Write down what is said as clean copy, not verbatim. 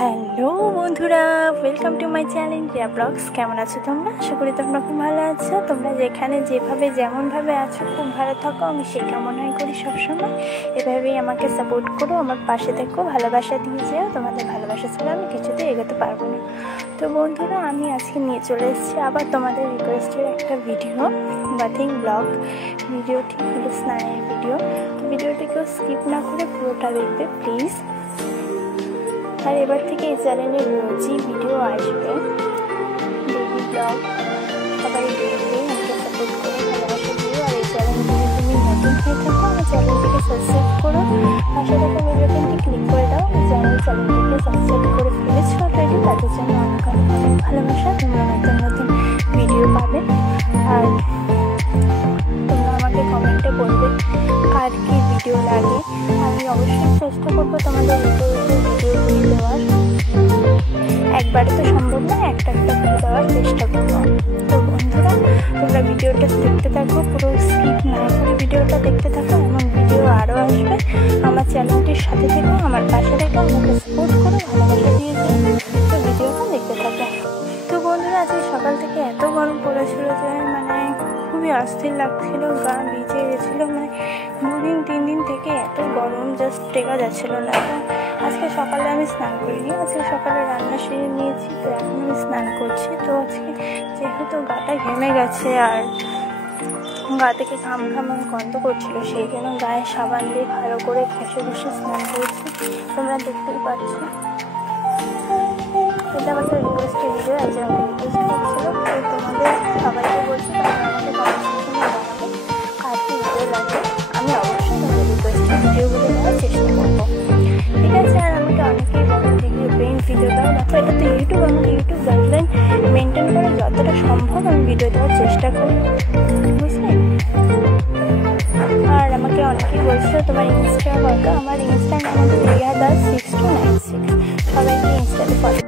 Hello বন্ধুরা, welcome to my channel Riya blogs. কেমন আছো তোমরা? আশা করি তোমরা খুব ভালো আছো। তোমরা যেখানে যেভাবে যেমনভাবে আছো খুব ভালো থাকো, আমি সেই কামনাই করি সবসময়। এভাবেই আমাকে সাপোর্ট করো, আমার পাশে থেকো, ভালোবাসা দিয়ে যাও। তোমাদের ভালোবাসা ছাড়া আমি কিছুতে এগোতে পারবো না। তো বন্ধুরা, আমি আজকে নিয়ে চলে এসেছি আবার তোমাদের রিকোয়েস্টের একটা ভিডিও, বাথিং ব্লগ। ভিডিওটি হলো স্নানের ভিডিও। তো ভিডিওটিকেও স্কিপ না করে পুরোটা দেখবে প্লিজ। আর এবার থেকে এই চ্যানেলে রোজই ভিডিও আসবে, ডেইলি ব্লগ। সবাই দেখবে, আমাকে সাপোর্ট করো, ভালোবাসা দিও। আর এই চ্যানেল যদি তুমি নতুন হয়ে থাকো, আমার চ্যানেলটিকে সাবস্ক্রাইব করো, পাশে থাকা বেল বাটনটি ক্লিক করে দাও। চ্যানেলটিকে সাবস্ক্রাইব করে ফেলেছো অলরেডি, তাদের জন্য অনেক অনেক ভালোবাসা। তোমরা নতুন নতুন ভিডিও পাবে। আর তোমরা আমাকে কমেন্টে বলবে কার কী ভিডিও লাগে। আমি অবশ্যই চেষ্টা করবো তোমাদের ভিডিওগুলি দেওয়ার। একবারে তো সম্ভব না, একটা ভিডিও দেওয়ার চেষ্টা করবো। তো বন্ধুরা, তোমরা ভিডিওটা দেখতে থাকো, পুরো স্কিপ না করে ভিডিওটা দেখতে থাকো। এমন ভিডিও আরও আসবে। আমার চ্যানেলটির সাথে থেকো, আমার পাশে থেকো, আমাকে সাপোর্ট করো, ভালোবাসা দিয়ে যাও। তো ভিডিওটা দেখতে থাকো। তো বন্ধুরা, আজকে সকাল থেকে এত গরম পড়েছিল যে খুবই অস্থির লাগছিল, গা ভিজে গেছিলো। 2-3 দিন থেকে এত গরম, জাস্ট টেকা যাচ্ছিল না। আজকে সকালে আমি স্নান করিনি, আজকে সকালে রান্না সেরে নিয়েছি, তো এখন আমি স্নান করছি। তো আজকে যেহেতু গাটা ঘেমে গেছে আর গা থেকে ঘাম গন্ধ করছিল, সেই জন্য গায়ে সাবান দিয়ে ভালো করে ঘষে ঘষে স্নান করেছি। তোমরা দেখতেই পাচ্ছ, এটা আমার একটা রিকোয়েস্টের ভিডিও, আজকে আমাকে রিকোয়েস্ট করছিল। তো তোমাদের সবাইকে বলছি, তারা আমাকে কমেন্ট সেকশনে জানাবে কার কী ভিডিও লাগে। আমি অবশ্যই তোমাদের রিকোয়েস্টের ভিডিওগুলো দেওয়ার চেষ্টা করবো, ঠিক আছে? আর আমাকে অনেকেই বলো ভিডিও পেইন্ট ভিডিও দাও। দেখো, এটা তো ইউটিউব, আমাকে ইউটিউব গাইডলাইন মেনটেন করে যতটা সম্ভব আমি ভিডিও দেওয়ার চেষ্টা করি, বুঝলে? আর আমাকে অনেকেই বলছো তোমার ইনস্টা কত। আমার ইনস্টা নাম হলো রিয়া দাস 6296। সবাইকে ইনস্টাতে ফলো